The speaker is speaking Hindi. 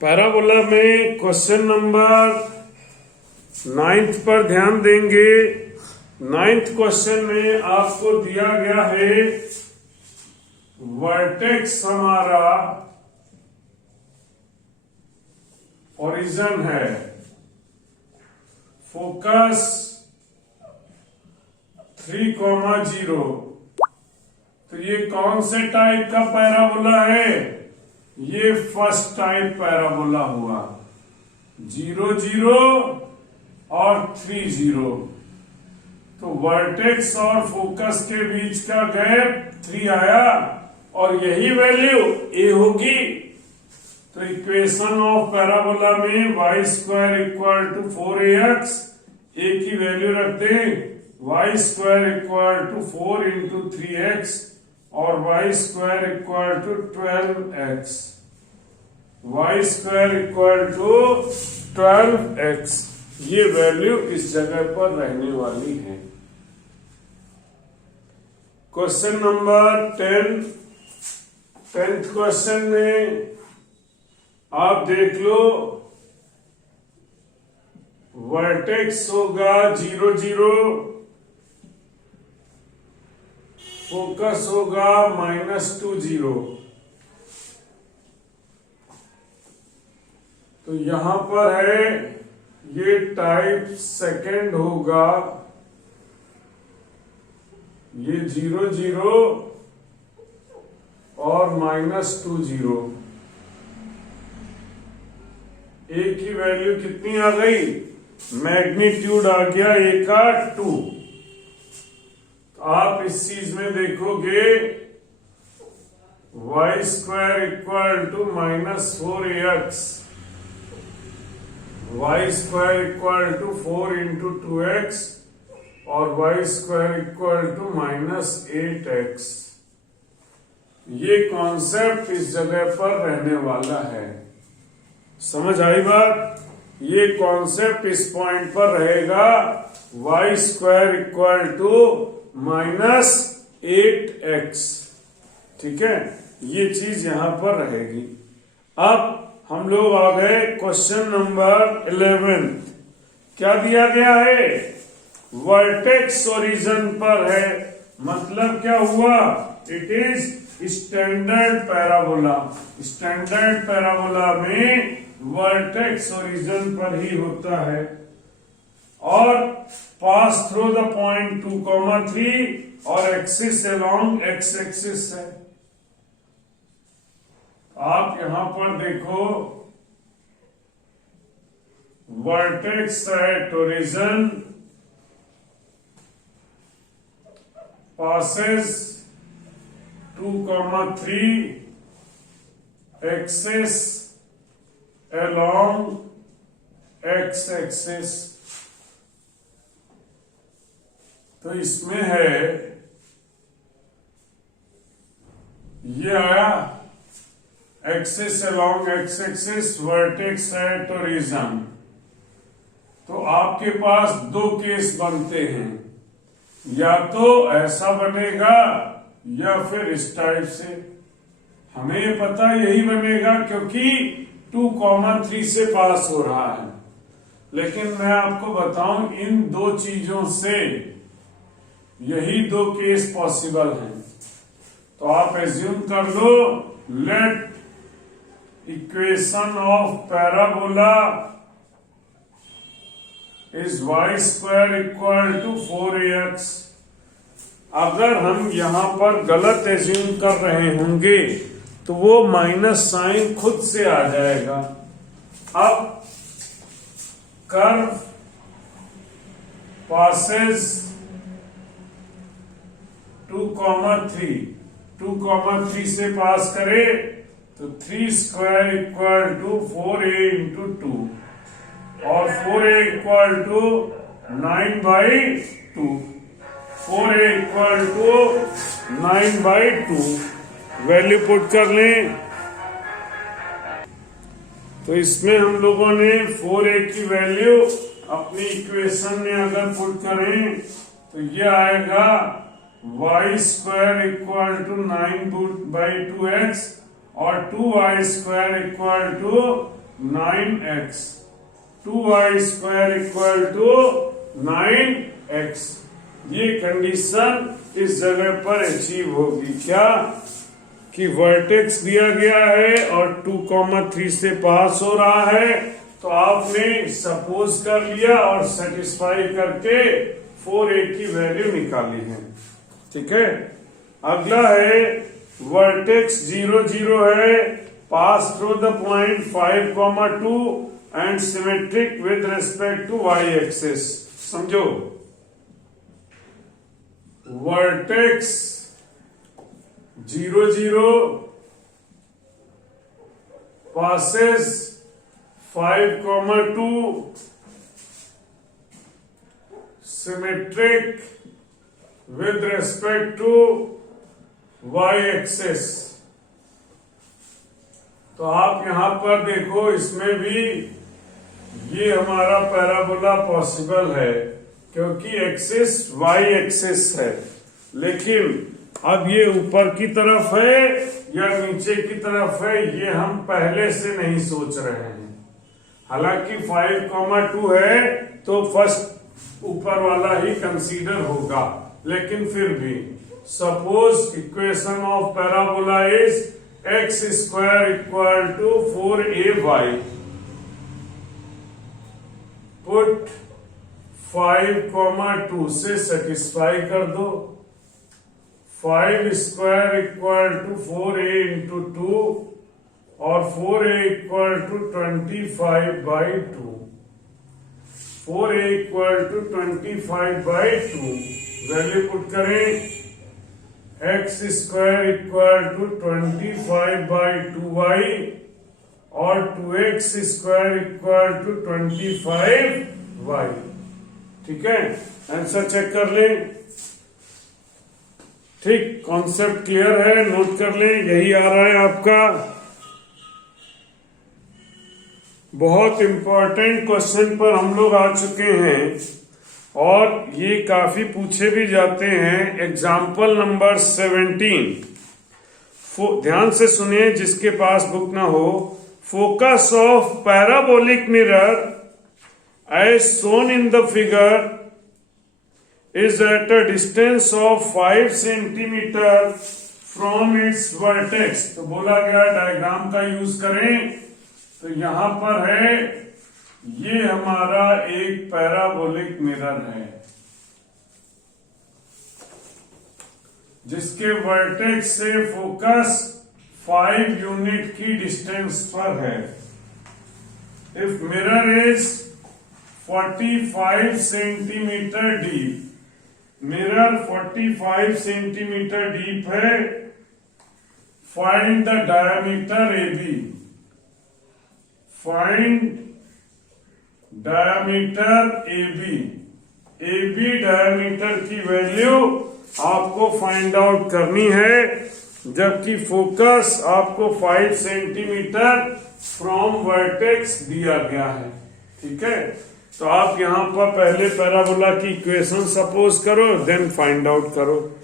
पैराबोला में क्वेश्चन नंबर 9 पर ध्यान देंगे। 9th क्वेश्चन में आपको दिया गया है वर्टेक्स हमारा ओरिजिन है, फोकस 3,0। तो ये कौन से टाइप का पैराबोला है? ये फर्स्ट टाइप पैराबोला हुआ, 0 0 और 3 0। तो वर्टेक्स और फोकस के बीच का गैप 3 आया और यही वैल्यू ए होगी। तो इक्वेशन ऑफ पैराबोला में y square equal to 4ax, A की वैल्यू रखते हैं y square equal to 4 into 3x और y square equal to 12x, y square equal to 12x। ये वैल्यू इस जगह पर रहने वाली है। क्वेश्चन नंबर 10th क्वेश्चन में आप देख लो, वर्टेक्स होगा 0 0, फोकस होगा -2 0। तो यहां पर है ये टाइप सेकंड होगा, ये 0 0 और -2 0। ए की वैल्यू कितनी आ गई? मैग्नीट्यूड आ गया ए का 2। तो आप इस चीज में देखोगे y square equal to -4ax, y square equal to 4 into 2x और y square equal to -8x। ये कॉन्सेप्ट इस जगह पर रहने वाला है। समझ आई बात? ये कॉन्सेप्ट इस पॉइंट पर रहेगा, y square equal to -8x। ठीक है, ये चीज यहां पर रहेगी। अब हम लोग आ गए क्वेश्चन नंबर 11। क्या दिया गया है? वर्टेक्स ओरिजिन पर है, मतलब क्या हुआ? It is standard parabola. Standard parabola में वर्टेक्स ओरिजिन पर ही होता है और पास थ्रू द पॉइंट 2,3 और एक्सिस अलोंग एक्स एक्सिस है। आप यहां पर देखो, vertex at origin passes 2,3 axis along x axis। तो इसमें है, ये आया axis along x axis, vertex at origin. तो आपके पास दो केस बनते हैं, या तो ऐसा बनेगा या फिर इस टाइप से। हमें ये पता यही बनेगा क्योंकि 2,3 से पास हो रहा है। लेकिन मैं आपको बताऊं, इन दो चीजों से यही दो केस पॉसिबल हैं। तो आप एज्यूम कर लो, let equation of parabola is y square equal to 4ax। अगर हम यहां पर गलत एज्यूम कर रहे होंगे तो वो माइनस साइन खुद से आ जाएगा। अब कर्व पासेस 2,3 से पास करे तो 3 square equal to 4a into 2 और 4a equal to 9/2। 4a equal to 9/2 value put कर लें। तो इसमें हम लोगों ने 4a की वैल्यू अपनी इक्वेशन में अगर पुट करें तो ये आएगा y square equal to 9/2x और 2y square equal to 9x, 2y² equal to 9x। ये कंडीशन इस जगह पर अचीव होगी क्या कि वर्टेक्स दिया गया है और 2,3 से पास हो रहा है, तो आपने सपोज कर लिया और सेटिस्फाई करके 4a की वैल्यू निकाली है। ठीक है, अगला है वर्टेक्स 0 0 है, pass through the point 5,2 and symmetric with respect to y axis. समझो, vertex 0 0 passes 5,2 symmetric with respect to y axis। तो आप यहां पर देखो, इसमें भी ये हमारा पैराबोला पॉसिबल है क्योंकि एक्सिस y एक्सिस है, लेकिन अब ये ऊपर की तरफ है या नीचे की तरफ है ये हम पहले से नहीं सोच रहे हैं। हालांकि 5,2 है तो फर्स्ट ऊपर वाला ही कंसीडर होगा, लेकिन फिर भी suppose equation of parabola is x² equal to 4ay। Put 5,2 से सेटिस्फाई कर दो। 5² इक्वल टू 4a इंटू 2 और 4a equal to 25/2। 4a equal to 25/2 value put करें। x² इक्वल टू 25/2y और 2x² इक्वल टू 25y। ठीक है, आंसर चेक कर लें। ठीक, कॉन्सेप्ट क्लियर है, नोट कर लें। यही आ रहा है आपका बहुत इंपॉर्टेंट क्वेश्चन पर हम लोग आ चुके हैं और ये काफी पूछे भी जाते हैं। एग्जाम्पल नंबर 17, ध्यान से सुनिए जिसके पास बुक ना हो। Focus of parabolic mirror as shown in the figure is at a distance of 5 centimeter from its vertex। तो बोला गया डायग्राम का यूज करें, तो यहां पर है ये हमारा एक पैराबोलिक मिरर है जिसके वर्टेक्स से फोकस 5 यूनिट की डिस्टेंस पर है। If mirror is 45 centimetre deep, mirror 45 centimetre deep है, find the diameter AB। Find diameter AB diameter की वैल्यू आपको फाइंड आउट करनी है, जबकि फोकस आपको 5 सेंटीमीटर फ्रॉम वर्टेक्स दिया गया है। ठीक है, तो आप यहां पर पहले पैराबोला की इक्वेशन सपोज करो, देन फाइंड आउट करो।